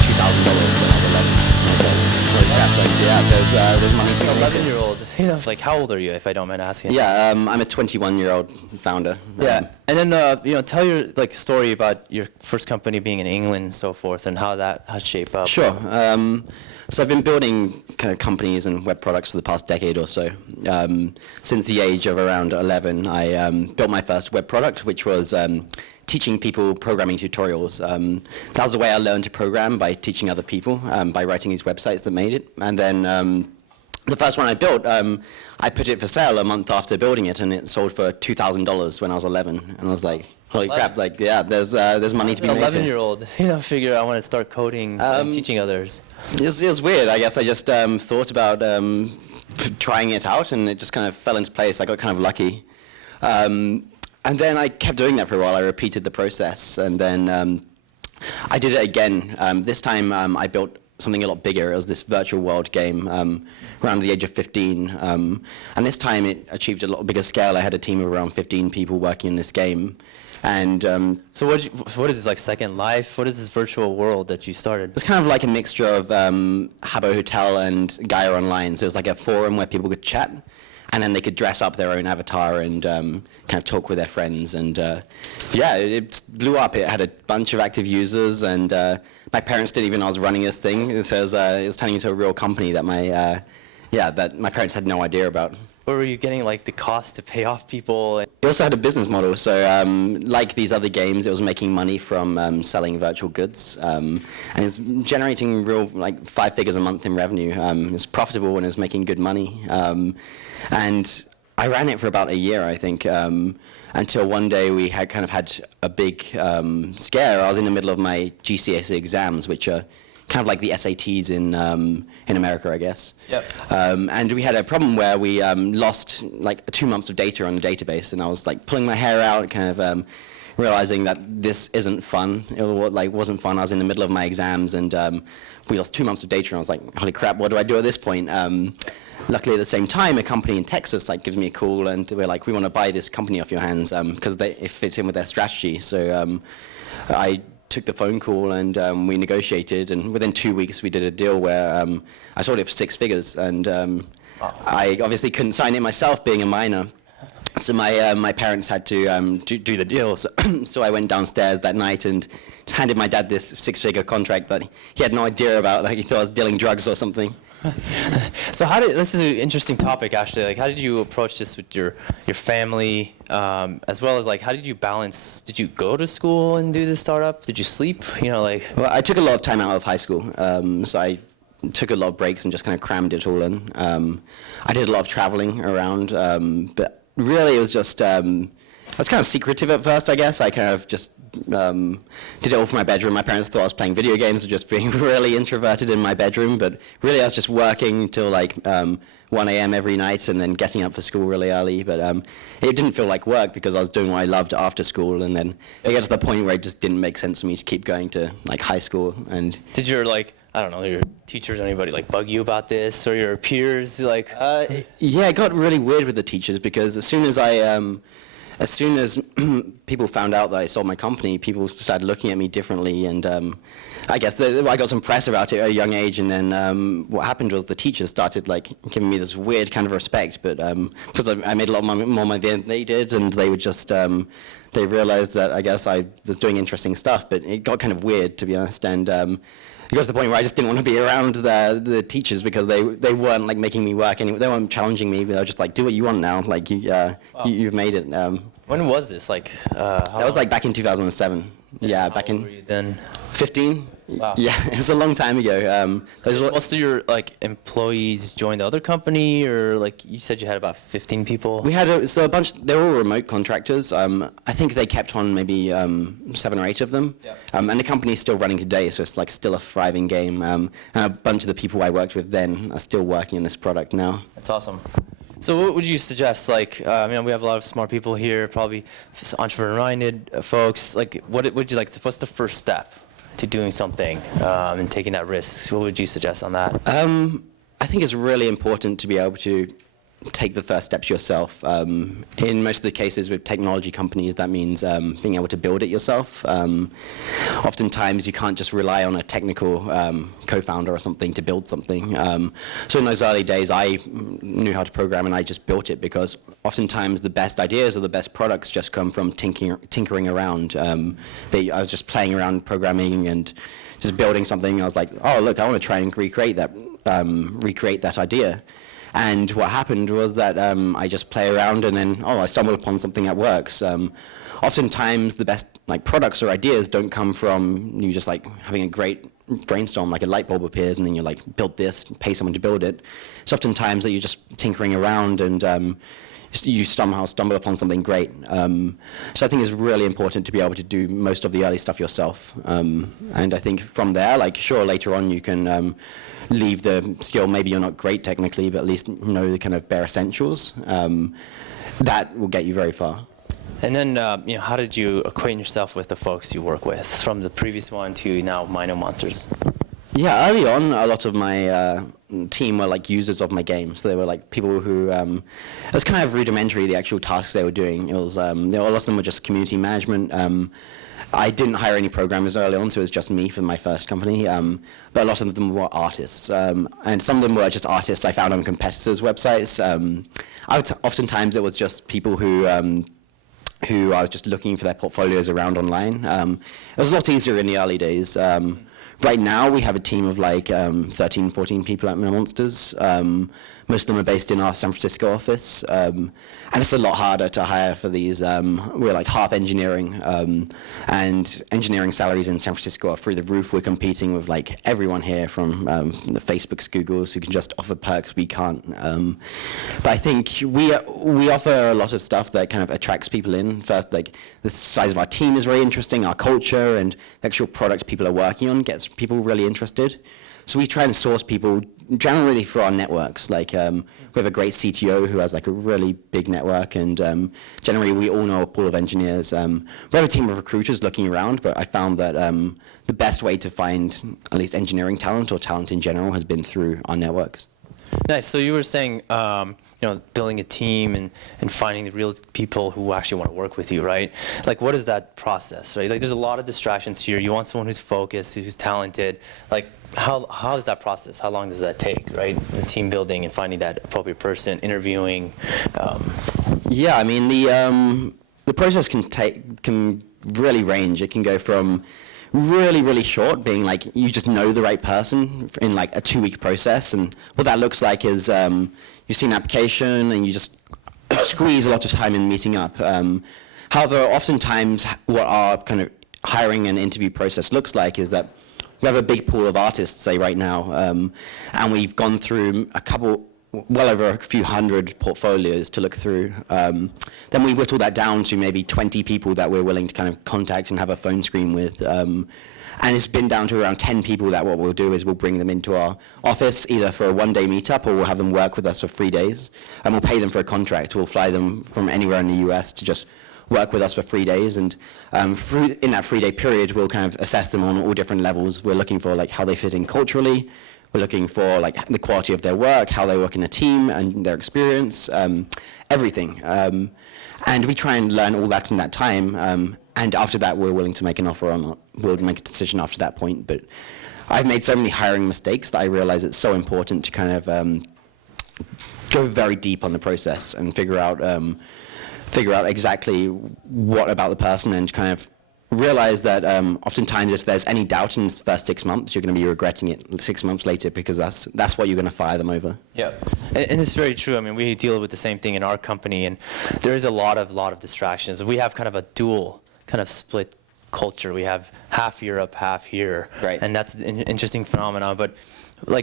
$2,000 when I was 11. I was like, holy crap, like, yeah, there's money to be made. 11-year-old, like how old are you, if I don't mind asking? Yeah, I'm a 21-year-old founder. Yeah, and then tell your story about your first company being in England and so forth, and how that has shaped up. Sure. So I've been building kind of companies and web products for the past decade or so. Since the age of around 11, I built my first web product, which was teaching people programming tutorials. That was the way I learned to program, by teaching other people, by writing these websites that made it. And then the first one I built, I put it for sale a month after building it, and it sold for $2,000 when I was 11. And I was like, holy crap, like, yeah, there's money to be made. As an 11-year-old, figure I want to start coding and teaching others. It was weird. I guess I just thought about trying it out, and it just kind of fell into place. I got kind of lucky. And then I kept doing that for a while. I repeated the process, and then I did it again. This time I built something a lot bigger. It was this virtual world game around the age of 15. And this time it achieved a lot bigger scale. I had a team of around 15 people working in this game. And so what is this, like Second Life? What is this virtual world that you started? It's kind of like a mixture of Habbo Hotel and Gaia Online. So it was like a forum where people could chat, and then they could dress up their own avatar and kind of talk with their friends. And yeah, it blew up. It had a bunch of active users, and my parents didn't even know I was running this thing. So it was turning into a real company that my parents had no idea about. Or were you getting like the cost to pay off people? We also had a business model. So like these other games, it was making money from selling virtual goods. And it's generating real, like 5 figures a month in revenue. It's profitable and it's making good money. And I ran it for about a year, I think, until one day we had kind of had a big scare. I was in the middle of my GCSE exams, which are kind of like the SATs in America, I guess. Yep. And we had a problem where we lost like 2 months of data on the database, and I was like pulling my hair out, kind of realizing that this isn't fun. It wasn't fun. I was in the middle of my exams, and we lost 2 months of data, and I was like, holy crap, what do I do at this point? Luckily, at the same time, a company in Texas gives me a call, and we're like, we want to buy this company off your hands because it fits in with their strategy. So I took the phone call, and we negotiated, and within 2 weeks we did a deal where I sold it for 6 figures, and I obviously couldn't sign it myself, being a minor. So my parents had to do the deal. So I went downstairs that night and just handed my dad this 6-figure contract that he had no idea about. Like, he thought I was dealing drugs or something. So this is an interesting topic, actually. Like, how did you approach this with your family, as well as like, how did you balance? Did you go to school and do the startup? Did you sleep? Well, I took a lot of time out of high school, so I took a lot of breaks and just kind of crammed it all in. I did a lot of traveling around, but really it was just I was kind of secretive at first, I guess. I kind of just did it all from my bedroom. My parents thought I was playing video games or just being really introverted in my bedroom, but really I was just working till like 1 a.m. every night and then getting up for school really early. But it didn't feel like work because I was doing what I loved after school, and then it got to the point where it just didn't make sense for me to keep going to like high school. And did your your teachers or anybody bug you about this, or your peers yeah, it got really weird with the teachers, because as soon as people found out that I sold my company, people started looking at me differently, and I guess I got some press about it at a young age, and then what happened was the teachers started giving me this weird kind of respect, but because I made a lot more money than they did, and they would just they realized that I guess I was doing interesting stuff, but it got kind of weird, to be honest, and it got to the point where I just didn't want to be around the teachers, because they weren't making me work anymore. They weren't challenging me. They were just do what you want now. You've made it. When was this? That was back in 2007. Yeah, back in. How old were you then? 15. Wow. Yeah, it was a long time ago. Most of your employees joined the other company, or you said you had about 15 people? We had a bunch. They were all remote contractors. I think they kept on maybe 7 or 8 of them. Yeah. And the company's still running today, so it's still a thriving game. And a bunch of the people I worked with then are still working in this product now. That's awesome. So what would you suggest? We have a lot of smart people here, probably entrepreneur-minded folks. What would you what's the first step to doing something and taking that risk? What would you suggest on that? I think it's really important to be able to take the first steps yourself. In most of the cases with technology companies, that means being able to build it yourself. Oftentimes, you can't just rely on a technical co-founder or something to build something. So in those early days, I knew how to program, and I just built it, because oftentimes the best ideas or the best products just come from tinkering around. I was just playing around programming and just building something. I was like, oh, look, I want to try and recreate that idea. And what happened was that I just play around, and then, I stumbled upon something that works. Oftentimes, the best products or ideas don't come from you just having a great brainstorm, like a light bulb appears, and then you're like, build this, pay someone to build it. It's oftentimes that you're just tinkering around, and you somehow stumble upon something great. So I think it's really important to be able to do most of the early stuff yourself. And I think from there, sure, later on you can leave the skill. Maybe you're not great technically, but at least know the kind of bare essentials. That will get you very far. And then, how did you acquaint yourself with the folks you work with, from the previous one to now MinoMonsters? Yeah, early on, a lot of my team were users of my game. So they were people who, it was kind of rudimentary, the actual tasks they were doing. It was, a lot of them were just community management. I didn't hire any programmers early on, so it was just me for my first company. But a lot of them were artists. And some of them were just artists I found on competitors' websites. Oftentimes it was just people who I was just looking for their portfolios around online. It was a lot easier in the early days. Right now, we have a team of 13, 14 people at MinoMonsters. Most of them are based in our San Francisco office. And it's a lot harder to hire for these. We're half engineering, and engineering salaries in San Francisco are through the roof. We're competing with everyone here, from the Facebooks, Googles, who can just offer perks we can't. But I think we offer a lot of stuff that kind of attracts people in. First, the size of our team is very interesting, our culture, and the actual product people are working on gets people really interested. So we try and source people generally through our networks. We have a great CTO who has a really big network, and generally we all know a pool of engineers. We have a team of recruiters looking around, but I found that the best way to find at least engineering talent, or talent in general, has been through our networks. Nice. So you were saying, building a team and finding the real people who actually want to work with you, right? What is that process, right? There's a lot of distractions here. You want someone who's focused, who's talented. How is that process? How long does that take, right? The team building and finding that appropriate person, interviewing. Yeah, I mean the process can really range. It can go from really short, being you just know the right person in a 2-week process, and what that looks like is you see an application and you just squeeze a lot of time in meeting up. However, oftentimes what our kind of hiring and interview process looks like is that we have a big pool of artists, say right now, and we've gone through well over a few hundred portfolios to look through. Then we whittle that down to maybe 20 people that we're willing to kind of contact and have a phone screen with. And it's been down to around 10 people that what we'll do is we'll bring them into our office, either for a 1-day meetup, or we'll have them work with us for 3 days. And we'll pay them for a contract. We'll fly them from anywhere in the US to just work with us for 3 days. And in that 3-day period, we'll kind of assess them on all different levels. We're looking for how they fit in culturally. We're looking for the quality of their work, how they work in a team, and their experience, everything. And we try and learn all that in that time. And after that, we're willing to make an offer or not. We'll make a decision after that point. But I've made so many hiring mistakes that I realize it's so important to kind of go very deep on the process and figure out exactly what about the person, and kind of realize that oftentimes if there's any doubt in the first 6 months, you're going to be regretting it 6 months later, because that's what you're going to fire them over. Yeah, and it's very true. I mean, we deal with the same thing in our company, and there is a lot of distractions. We have kind of a dual kind of split culture. We have half Europe, half here, right. And that's an interesting phenomenon. But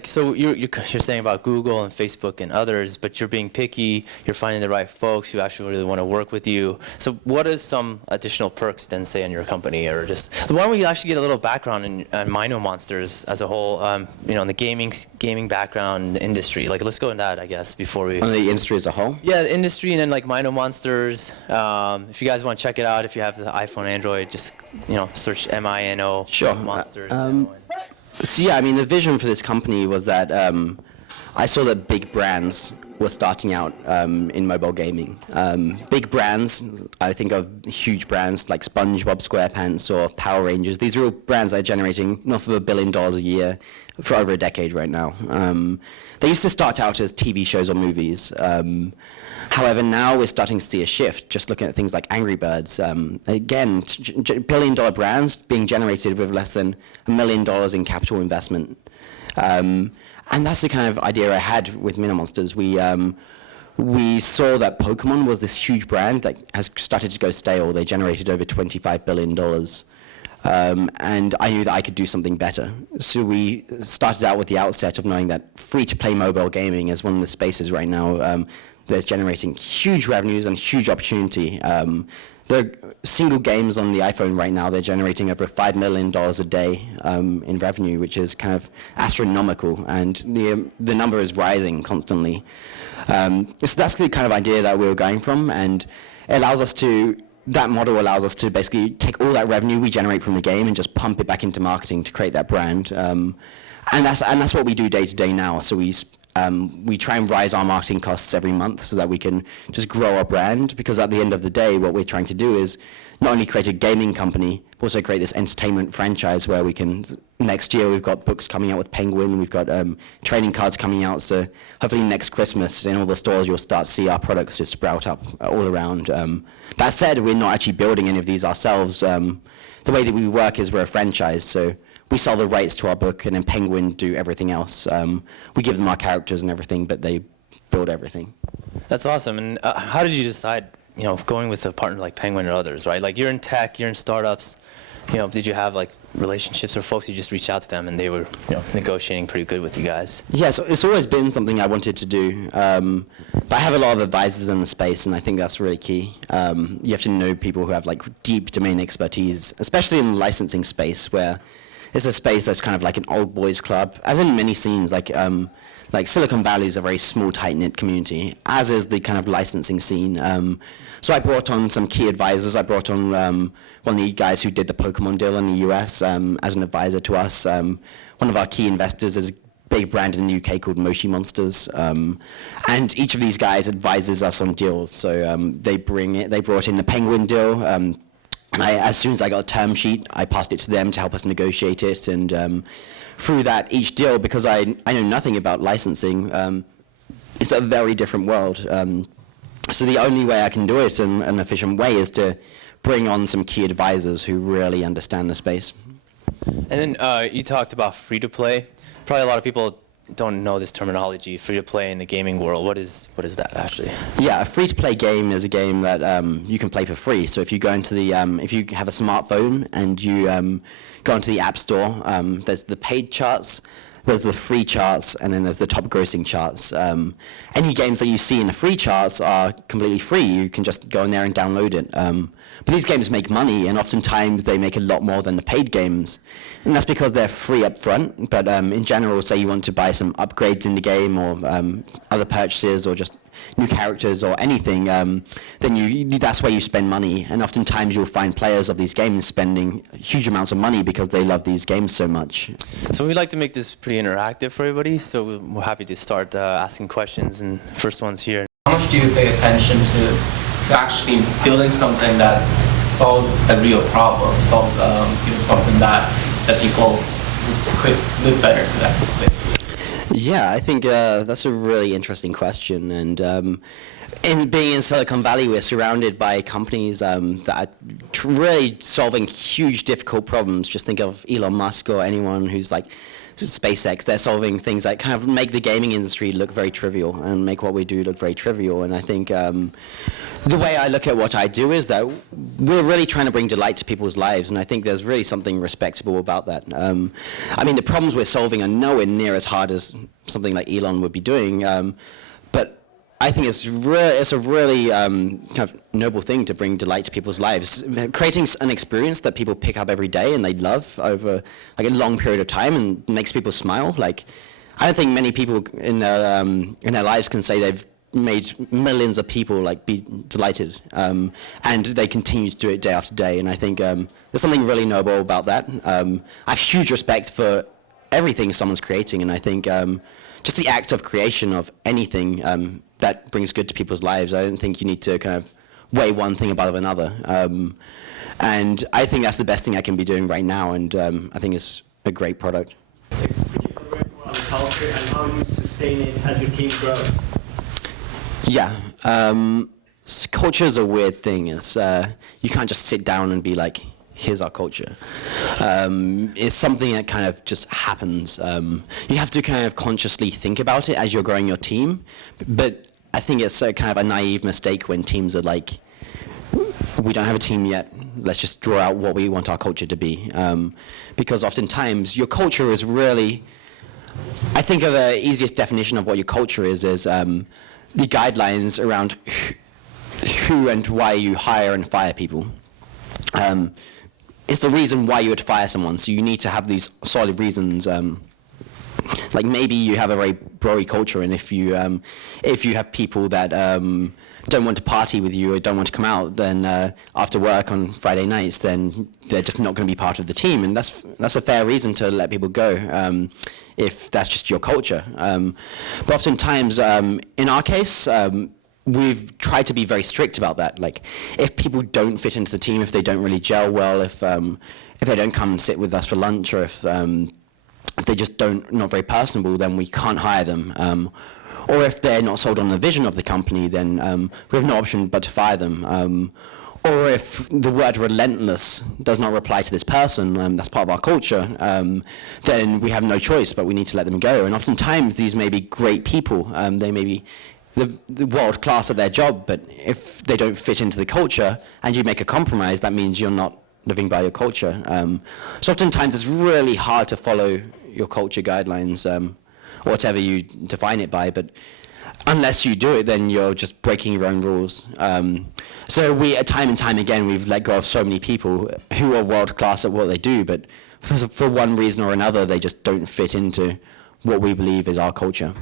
so you're saying about Google and Facebook and others, but you're being picky, you're finding the right folks who actually really want to work with you. So what is some additional perks then, say, in your company? Or just, why don't we actually get a little background in MinoMonsters as a whole, in the gaming background, the industry. Let's go in that, I guess, before we... On the industry as a whole? Yeah, the industry, and then MinoMonsters. If you guys want to check it out, if you have the iPhone, Android, just, search MINO, sure. Monsters. So yeah, I mean, the vision for this company was that I saw that big brands were starting out in mobile gaming. Big brands, I think of huge brands like SpongeBob SquarePants or Power Rangers. These are all brands that are generating north of $1 billion a year for over a decade right now. They used to start out as TV shows or movies. However, now we're starting to see a shift, just looking at things like Angry Birds. Again, billion-dollar brands being generated with less than $1 million in capital investment. And that's the kind of idea I had with MinoMonsters. We saw that Pokemon was this huge brand that has started to go stale. They generated over $25 billion. And I knew that I could do something better. So we started out with the outset of knowing that free-to-play mobile gaming is one of the spaces right now that's generating huge revenues and huge opportunity. The single games on the iPhone right now, they're generating over $5 million a day in revenue, which is kind of astronomical, and the number is rising constantly. So that's the kind of idea that we were going from, and it allows us to, that model allows us to basically take all that revenue we generate from the game and just pump it back into marketing to create that brand. And that's what we do day to day now. So we try and rise our marketing costs every month so that we can just grow our brand, because at the end of the day, what we're trying to do is not only create a gaming company, but also create this entertainment franchise where we can, next year we've got books coming out with Penguin, we've got trading cards coming out, so hopefully next Christmas in all the stores you'll start to see our products just sprout up all around. That said, we're not actually building any of these ourselves. The way that we work is we're a franchise, so we sell the rights to our book, and then Penguin do everything else. We give them our characters and everything, but they build everything. That's awesome. And how did you decide, going with a partner like Penguin or others, right? Like, you're in tech, you're in startups. Did you have like relationships or folks you just reached out to them and they were, negotiating pretty good with you guys? Yeah, so it's always been something I wanted to do. But I have a lot of advisors in the space, and I think that's really key. You have to know people who have like deep domain expertise, especially in the licensing space, where it's a space that's kind of like an old boys club, as in many scenes. Like Silicon Valley is a very small, tight-knit community, as is the kind of licensing scene. So I brought on some key advisors. I brought on one of the guys who did the Pokemon deal in the US as an advisor to us. One of our key investors is a big brand in the UK called MinoMonsters. And each of these guys advises us on deals. So they brought in the Penguin deal. And as soon as I got a term sheet, I passed it to them to help us negotiate it. And through that, each deal, because I know nothing about licensing, it's a very different world. So the only way I can do it in an efficient way is to bring on some key advisors who really understand the space. And then you talked about free-to-play. Probably a lot of people don't know this terminology, free-to-play in the gaming world. What is that actually? Yeah, a free-to-play game is a game that you can play for free. So if you go into the, if you have a smartphone and you go into the App Store, there's the paid charts, there's the free charts, and then there's the top grossing charts. Any games that you see in the free charts are completely free. You can just go in there and download it. But these games make money, and oftentimes they make a lot more than the paid games. And that's because they're free up front. But in general, say you want to buy some upgrades in the game, or other purchases, or just new characters or anything, then that's where you spend money. And oftentimes you'll find players of these games spending huge amounts of money because they love these games so much. So we'd like to make this pretty interactive for everybody, so we're happy to start asking questions, and first one's here. How much do you pay attention to actually building something that solves a real problem, solves something that people could live better collectively? Yeah, I think that's a really interesting question. And in being in Silicon Valley, we're surrounded by companies that are really solving huge, difficult problems. Just think of Elon Musk or anyone who's like SpaceX. They're solving things that kind of make the gaming industry look very trivial and make what we do look very trivial. And I think the way I look at what I do is that we're really trying to bring delight to people's lives, and I think there's really something respectable about that. I mean, the problems we're solving are nowhere near as hard as something like Elon would be doing, but I think it's a really kind of noble thing to bring delight to people's lives. Creating an experience that people pick up every day and they love over like a long period of time and makes people smile. Like, I don't think many people in their lives can say they've made millions of people like be delighted, and they continue to do it day after day. And I think there's something really noble about that. I have huge respect for everything someone's creating, and I think just the act of creation of anything that brings good to people's lives. I don't think you need to kind of weigh one thing above another. And I think that's the best thing I can be doing right now, and I think it's a great product. Could you elaborate more on the culture and how you sustain it as your team grows? Yeah, culture is a weird thing. It's you can't just sit down and be like, here's our culture. It's something that kind of just happens. You have to kind of consciously think about it as you're growing your team, but I think it's a kind of a naive mistake when teams are like, we don't have a team yet, let's just draw out what we want our culture to be. Because oftentimes your culture is really, I think of the easiest definition of what your culture is the guidelines around who and why you hire and fire people. It's the reason why you would fire someone, so you need to have these solid reasons. Like maybe you have a very bro-y culture, and if you have people that don't want to party with you or don't want to come out, then after work on Friday nights, then they're just not going to be part of the team, and that's a fair reason to let people go if that's just your culture. But oftentimes, in our case, we've tried to be very strict about that. Like, if people don't fit into the team, if they don't really gel well, if they don't come and sit with us for lunch, or if they just not very personable, then we can't hire them. Or if they're not sold on the vision of the company, then we have no option but to fire them. Or if the word relentless does not apply to this person, that's part of our culture, then we have no choice, but we need to let them go. And oftentimes these may be great people. They may be the world class at their job, but if they don't fit into the culture and you make a compromise, that means you're not living by your culture. So oftentimes it's really hard to follow your culture guidelines, or whatever you define it by, but unless you do it, then you're just breaking your own rules. So time and time again, we've let go of so many people who are world class at what they do, but for one reason or another, they just don't fit into what we believe is our culture.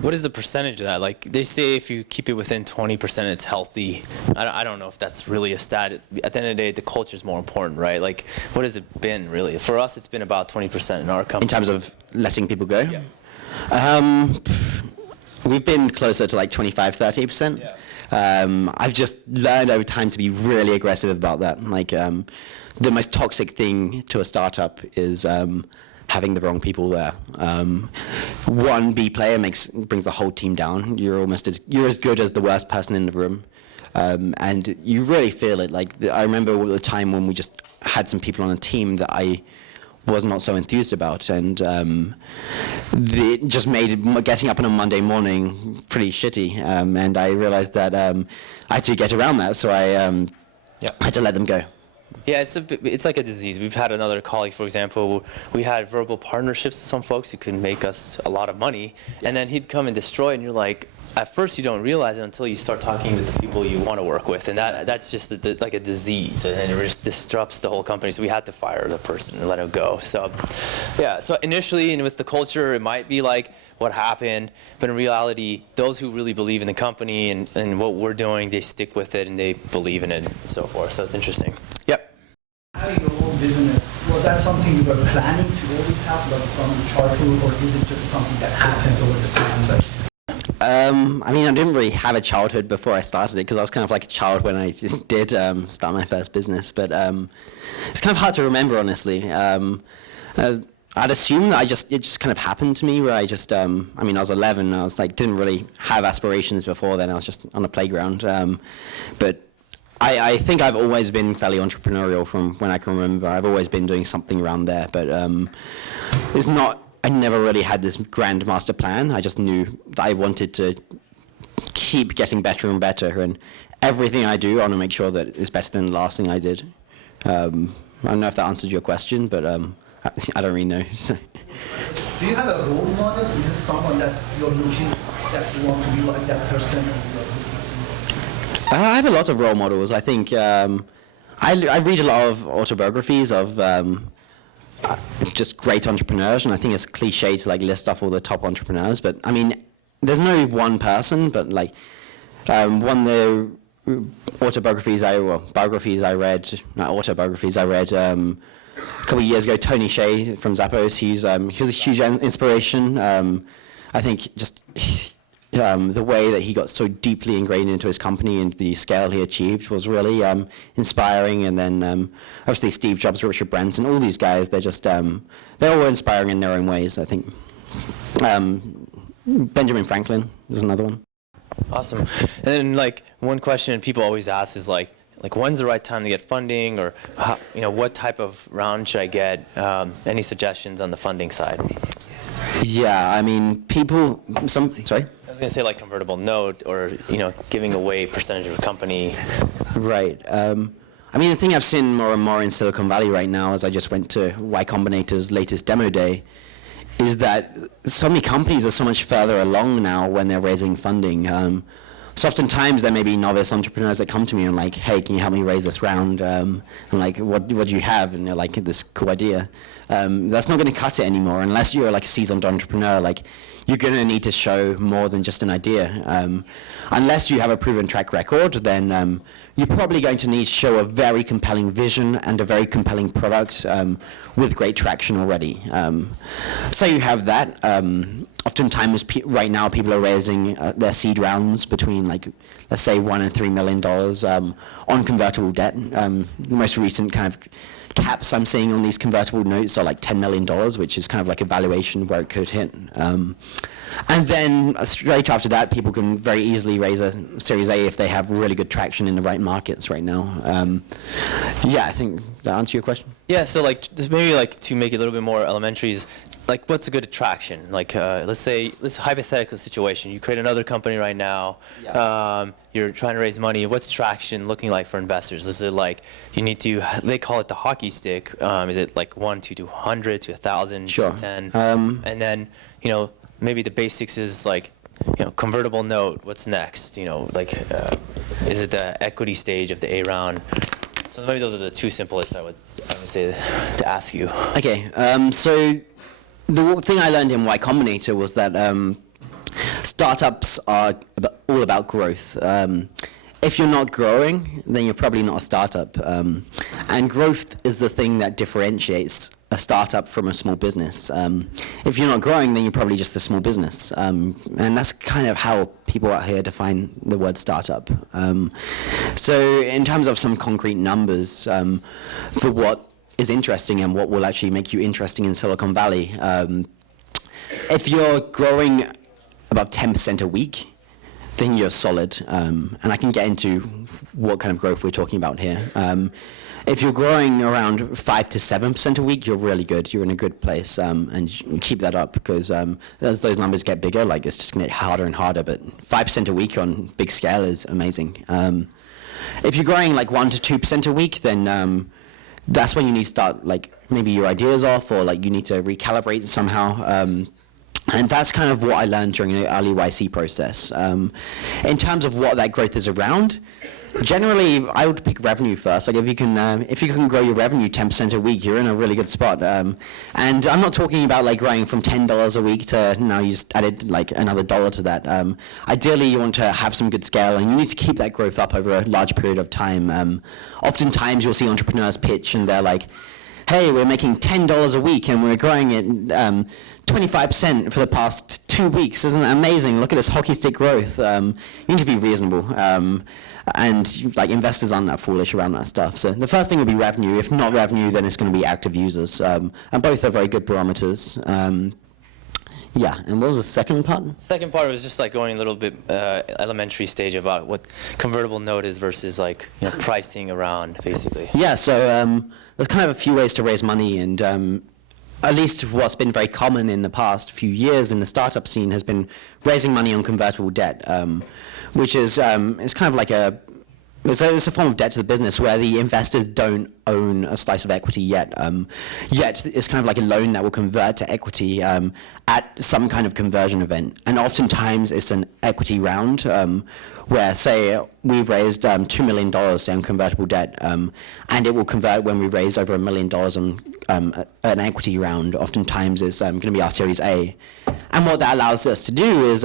What is the percentage of that? Like, they say if you keep it within 20%, it's healthy. I don't know if that's really a stat. At the end of the day, the culture is more important, right? Like, what has it been, really? For us, it's been about 20% in our company. In terms of letting people go? Yeah. We've been closer to like 25-30%. Yeah. I've just learned over time to be really aggressive about that. Like, the most toxic thing to a startup is having the wrong people there. One B player brings the whole team down. You're as good as the worst person in the room, and you really feel it. Like, I remember the time when we just had some people on the team that I was not so enthused about, and it just made getting up on a Monday morning pretty shitty. And I realized that I had to get around that, so I had to let them go. Yeah, it's like a disease. We've had another colleague, for example, we had verbal partnerships with some folks who could make us a lot of money, and then he'd come and destroy it, and you're like, at first you don't realize it until you start talking with the people you want to work with, and that's just like a disease, and it just disrupts the whole company. So we had to fire the person and let him go. So yeah, so initially, and with the culture, it might be like what happened, but in reality, those who really believe in the company and what we're doing, they stick with it and they believe in it and so forth. So it's interesting. Yep. Having your own business, was that something you were planning to always have, like from childhood, or is it just something that happened over the time? I mean, I didn't really have a childhood before I started it, because I was kind of like a child when I just did start my first business. But it's kind of hard to remember, honestly. I'd assume that it just kind of happened to me, where I just, I mean, I was 11, I was like, didn't really have aspirations before then. I was just on a playground. But I think I've always been fairly entrepreneurial from when I can remember. I've always been doing something around there, but I never really had this grand master plan. I just knew that I wanted to keep getting better and better, and everything I do, I want to make sure that it's better than the last thing I did. I don't know if that answered your question, but I don't really know. Do you have a role model? Is this someone that you're looking, that you want to be like that person? I have a lot of role models. I think I read a lot of autobiographies of just great entrepreneurs, and I think it's cliche to like list off all the top entrepreneurs, but I mean, there's no one person, but like one of the biographies I read a couple of years ago, Tony Hsieh from Zappos. He was a huge inspiration. I think just the way that he got so deeply ingrained into his company and the scale he achieved was really inspiring. And then obviously Steve Jobs, Richard Branson, all these guys, they're just, they're all inspiring in their own ways, I think. Benjamin Franklin is another one. Awesome. And then like one question people always ask is like when's the right time to get funding, or how, what type of round should I get? Any suggestions on the funding side? Yeah, I mean, sorry? I was going to say like convertible note, or giving away percentage of a company. Right. I mean, the thing I've seen more and more in Silicon Valley right now, as I just went to Y Combinator's latest demo day, is that so many companies are so much further along now when they're raising funding. So oftentimes there may be novice entrepreneurs that come to me and like, hey, can you help me raise this round? I'm like, what do you have? And they're like, this cool idea. That's not going to cut it anymore unless you're like a seasoned entrepreneur. Like, you're going to need to show more than just an idea. Unless you have a proven track record, then you're probably going to need to show a very compelling vision and a very compelling product with great traction already. So you have that. Oftentimes, right now, people are raising their seed rounds between, like, let's say $1 and $3 million on convertible debt. The most recent kind of caps I'm seeing on these convertible notes are like $10 million, which is kind of like a valuation where it could hit. And then straight after that, people can very easily raise a Series A if they have really good traction in the right markets right now. Yeah, I think that answers your question. Yeah, so like just maybe like to make it a little bit more elementary is like what's a good attraction? Like let's say this hypothetical situation. You create another company right now. Yeah. You're trying to raise money. What's traction looking like for investors? Is it like you need to? They call it the hockey stick. Is it like 1 to 200 to 1,000 sure. to 10? And then maybe the basics is like convertible note. What's next? Like is it the equity stage of the A round? So maybe those are the two simplest I would say to ask you. Okay, so the thing I learned in Y Combinator was that startups are all about growth. If you're not growing, then you're probably not a startup. And growth is the thing that differentiates a startup from a small business. If you're not growing, then you're probably just a small business. And that's kind of how people out here define the word startup. So in terms of some concrete numbers for what is interesting and what will actually make you interesting in Silicon Valley, if you're growing about 10% a week, then you're solid. And I can get into what kind of growth we're talking about here. If you're growing around 5 to 7% a week, you're really good. You're in a good place, and you keep that up because as those numbers get bigger, like it's just going to get harder and harder. But 5% a week on big scale is amazing. If you're growing like 1 to 2% a week, then that's when you need to start like maybe your ideas off, or like you need to recalibrate somehow. And that's kind of what I learned during the early YC process. In terms of what that growth is around, generally I would pick revenue first. Like if you can grow your revenue 10% a week, you're in a really good spot. And I'm not talking about like growing from $10 a week to now you just added like another $1 to that. Ideally you want to have some good scale, and you need to keep that growth up over a large period of time. Oftentimes you'll see entrepreneurs pitch and they're like, hey, we're making $10 a week and we're growing it 25% for the past 2 weeks. Isn't that amazing? Look at this hockey stick growth. You need to be reasonable. And like investors aren't that foolish around that stuff. So the first thing would be revenue. If not revenue, then it's going to be active users. And both are very good barometers. Yeah, and what was the second part? Second part was just like going a little bit elementary stage about what convertible note is versus like pricing around basically. Yeah, so there's kind of a few ways to raise money, and at least what's been very common in the past few years in the startup scene has been raising money on convertible debt, which is it's kind of like it's a form of debt to the business where the investors don't own a slice of equity yet. Yet it's kind of like a loan that will convert to equity at some kind of conversion event. And oftentimes it's an equity round where, say, we've raised $2 million on convertible debt, and it will convert when we raise over $1 million on an equity round. Oftentimes it's going to be our Series A. And what that allows us to do is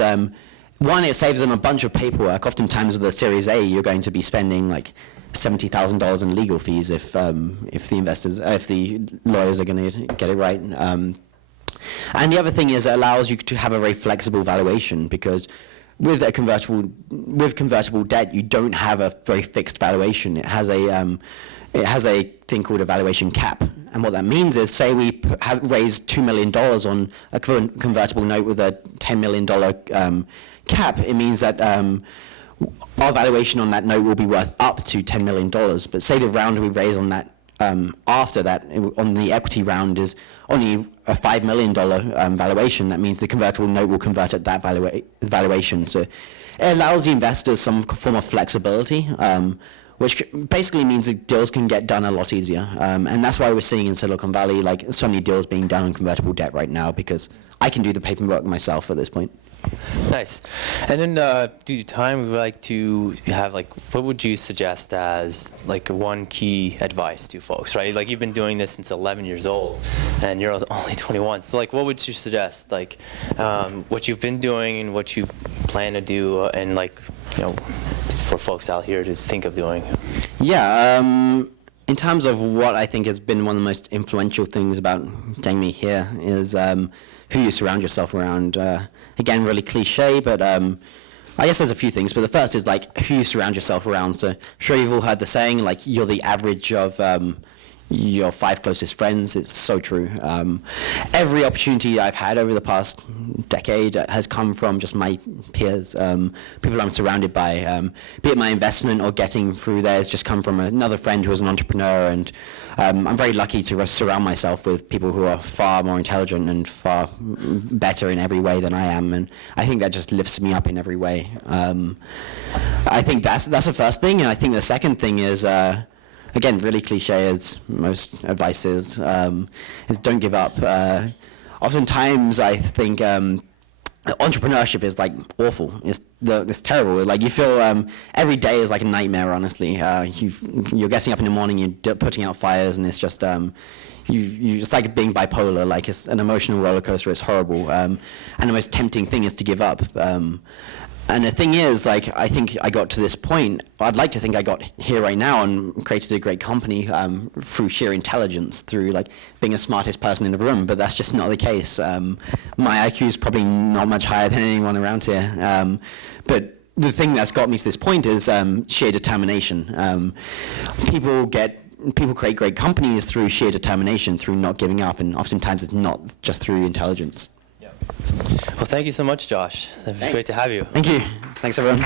one, it saves them a bunch of paperwork. Oftentimes with a Series A, you're going to be spending like $70,000 in legal fees if the lawyers are going to get it right. And the other thing is it allows you to have a very flexible valuation, because with convertible debt, you don't have a very fixed valuation. It has a thing called a valuation cap, and what that means is, say we have raised $2 million on a convertible note with a $10 million cap. It means that our valuation on that note will be worth up to $10 million. But say the round we raise on that after that, on the equity round, is only a $5 million valuation. That means the convertible note will convert at that valuation. So it allows the investors some form of flexibility, which basically means that deals can get done a lot easier. And that's why we're seeing in Silicon Valley like so many deals being done on convertible debt right now, because I can do the paperwork myself at this point. Nice. And then due to time, we would like to have like, what would you suggest as like one key advice to folks, right? Like you've been doing this since 11 years old and you're only 21. So like, what would you suggest? Like what you've been doing and what you plan to do and like, you know, for folks out here to think of doing? Yeah. In terms of what I think has been one of the most influential things about getting me here is who you surround yourself around. Again, really cliche, but I guess there's a few things. But the first is like who you surround yourself around. So I'm sure you've all heard the saying, like you're the average of your 5 closest friends. It's so true. Every opportunity I've had over the past decade has come from just my peers, people I'm surrounded by, be it my investment or getting through there has just come from another friend who is an entrepreneur. And I'm very lucky to surround myself with people who are far more intelligent and far better in every way than I am. And I think that just lifts me up in every way. I think that's the first thing. And I think the second thing is, again, really cliche as most advice is don't give up. Oftentimes, I think entrepreneurship is like awful. It's terrible. Like you feel every day is like a nightmare. Honestly, you're getting up in the morning, you're putting out fires, and it's just you just like being bipolar. Like it's an emotional roller coaster. It's horrible. And the most tempting thing is to give up. And the thing is, like, I think I got to this point, I'd like to think I got here right now and created a great company through sheer intelligence, through, like, being the smartest person in the room, but that's just not the case. My IQ is probably not much higher than anyone around here. But the thing that's got me to this point is sheer determination. People create great companies through sheer determination, through not giving up, and oftentimes it's not just through intelligence. Well, thank you so much, Josh. It was great to have you. Thank you. Thanks, everyone.